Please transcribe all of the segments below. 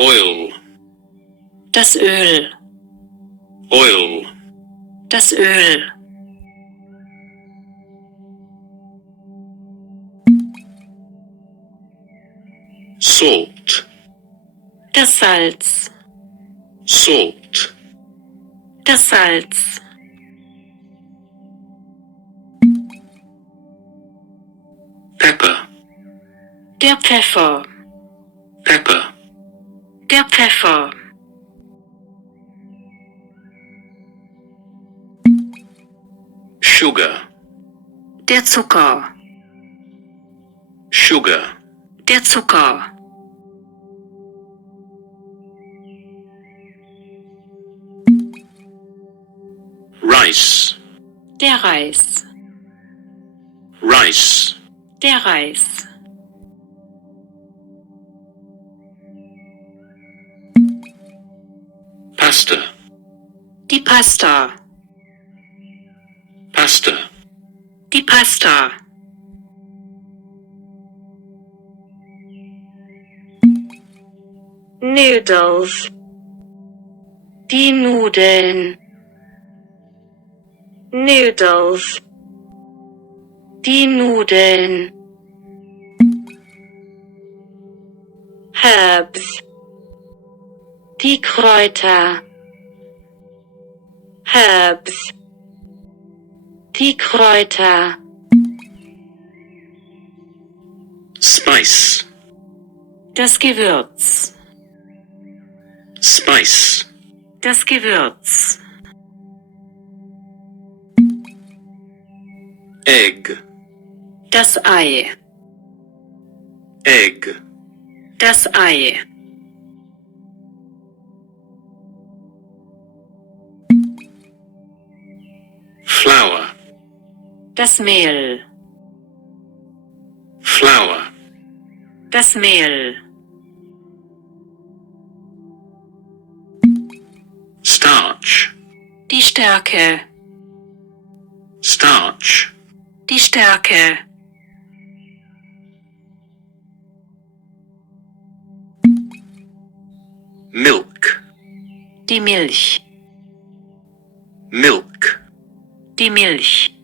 oil, das Öl, oil, das Öl, salt, das Salz, salt, das Salz, pepper, der Pfeffer, pepper, der Pfeffer, sugar, der Zucker, sugar, der Zucker, rice, der Reis, rice, der Reis, pasta, die Pasta, pasta, die Pasta, Noodles, die Nudeln, Noodles, die Nudeln, Herbs, die Kräuter, Herbs, die Kräuter, spice, das Gewürz, spice, das Gewürz, egg, das Ei, egg, das Ei, flour, das Mehl, flour, das Mehl, starch, die Stärke, starch, die Stärke, milk, die Milch, milk, die Milch,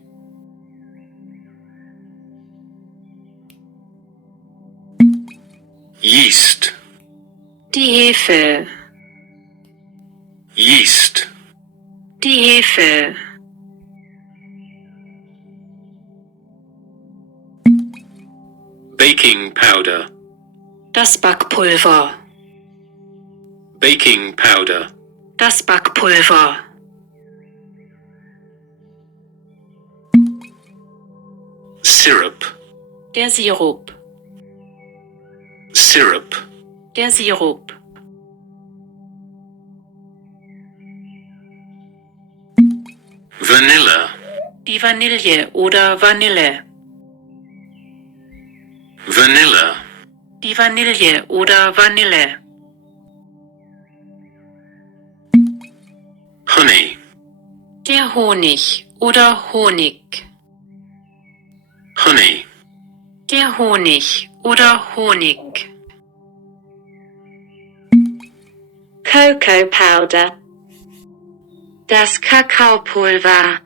yeast, die Hefe, yeast, die Hefe, baking powder, das Backpulver, baking powder, das Backpulver, syrup, der Sirup, syrup, der Sirup, vanilla, die Vanille oder Vanille, vanilla, die Vanille oder Vanille, honey, der Honig oder Honig, honey, der Honig oder Honig, Cocoa Powder, das Kakaopulver,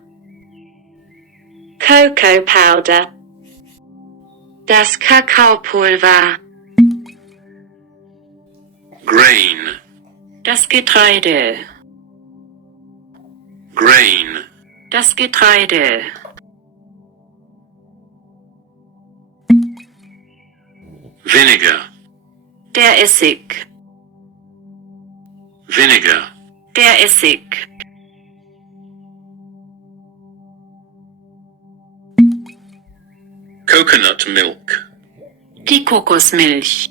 Cocoa Powder, das Kakaopulver, grain, das Getreide, grain, das Getreide, vinegar, der Essig, vinegar, der Essig, coconut milk, die Kokosmilch,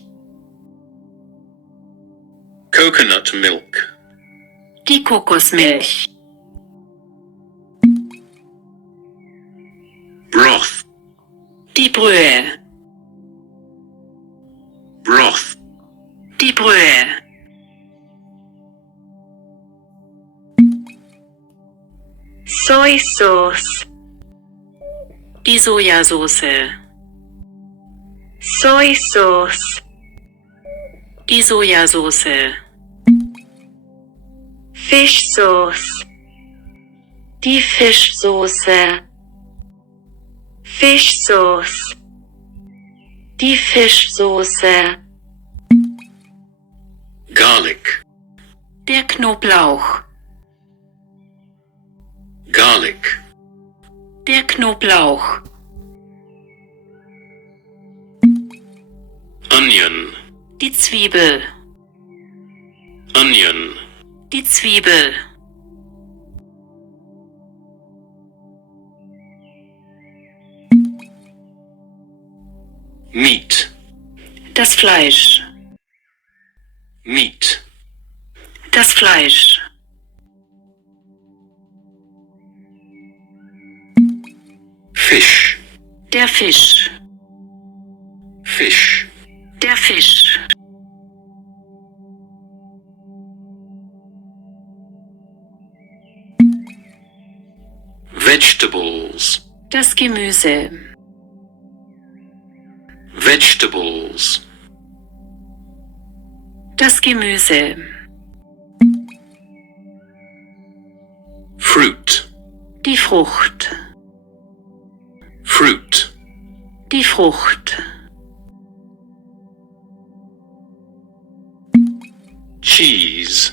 coconut milk, die Kokosmilch, broth, die Brühe, broth, die Brühe, Soy Sauce, die Sojasauce, Soy Sauce, Die Sojasauce. Fish sauce. Die Fischsoße. Fish sauce. Die Fischsoße. Garlic. Der Knoblauch. Garlic. Der Knoblauch. Onion. Die Zwiebel. Onion. Die Zwiebel. Meat. Das Fleisch. Meat. Das Fleisch. Fish. Der Fisch. Fish. Der Fisch. Vegetables. Das Gemüse. Vegetables. Das Gemüse. Fruit. Die Frucht. Fruit. Die Frucht. Cheese.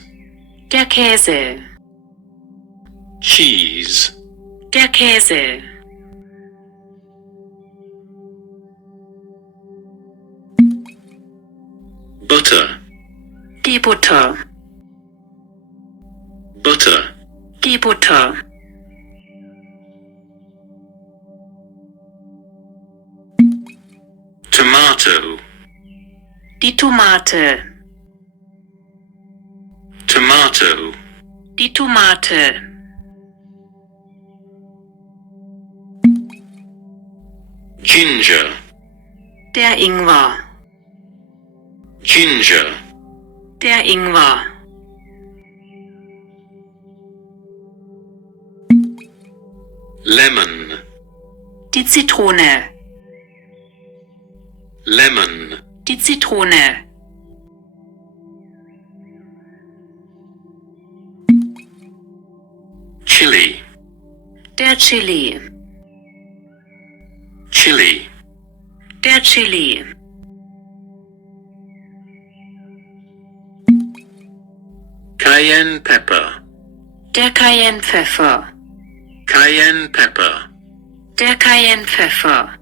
Der Käse. Cheese. Der Käse. Butter. Die Butter. Butter. Die Butter. Tomato. Die Tomate. Tomato. Die Tomate. Ginger. Der Ingwer. Ginger. Der Ingwer. Lemon. Die Zitrone. Lemon. Die Zitrone. Chili. Der Chili. Chili. Der Chili. Cayenne pepper. Der Cayennepfeffer. Cayenne pepper. Der Cayennepfeffer.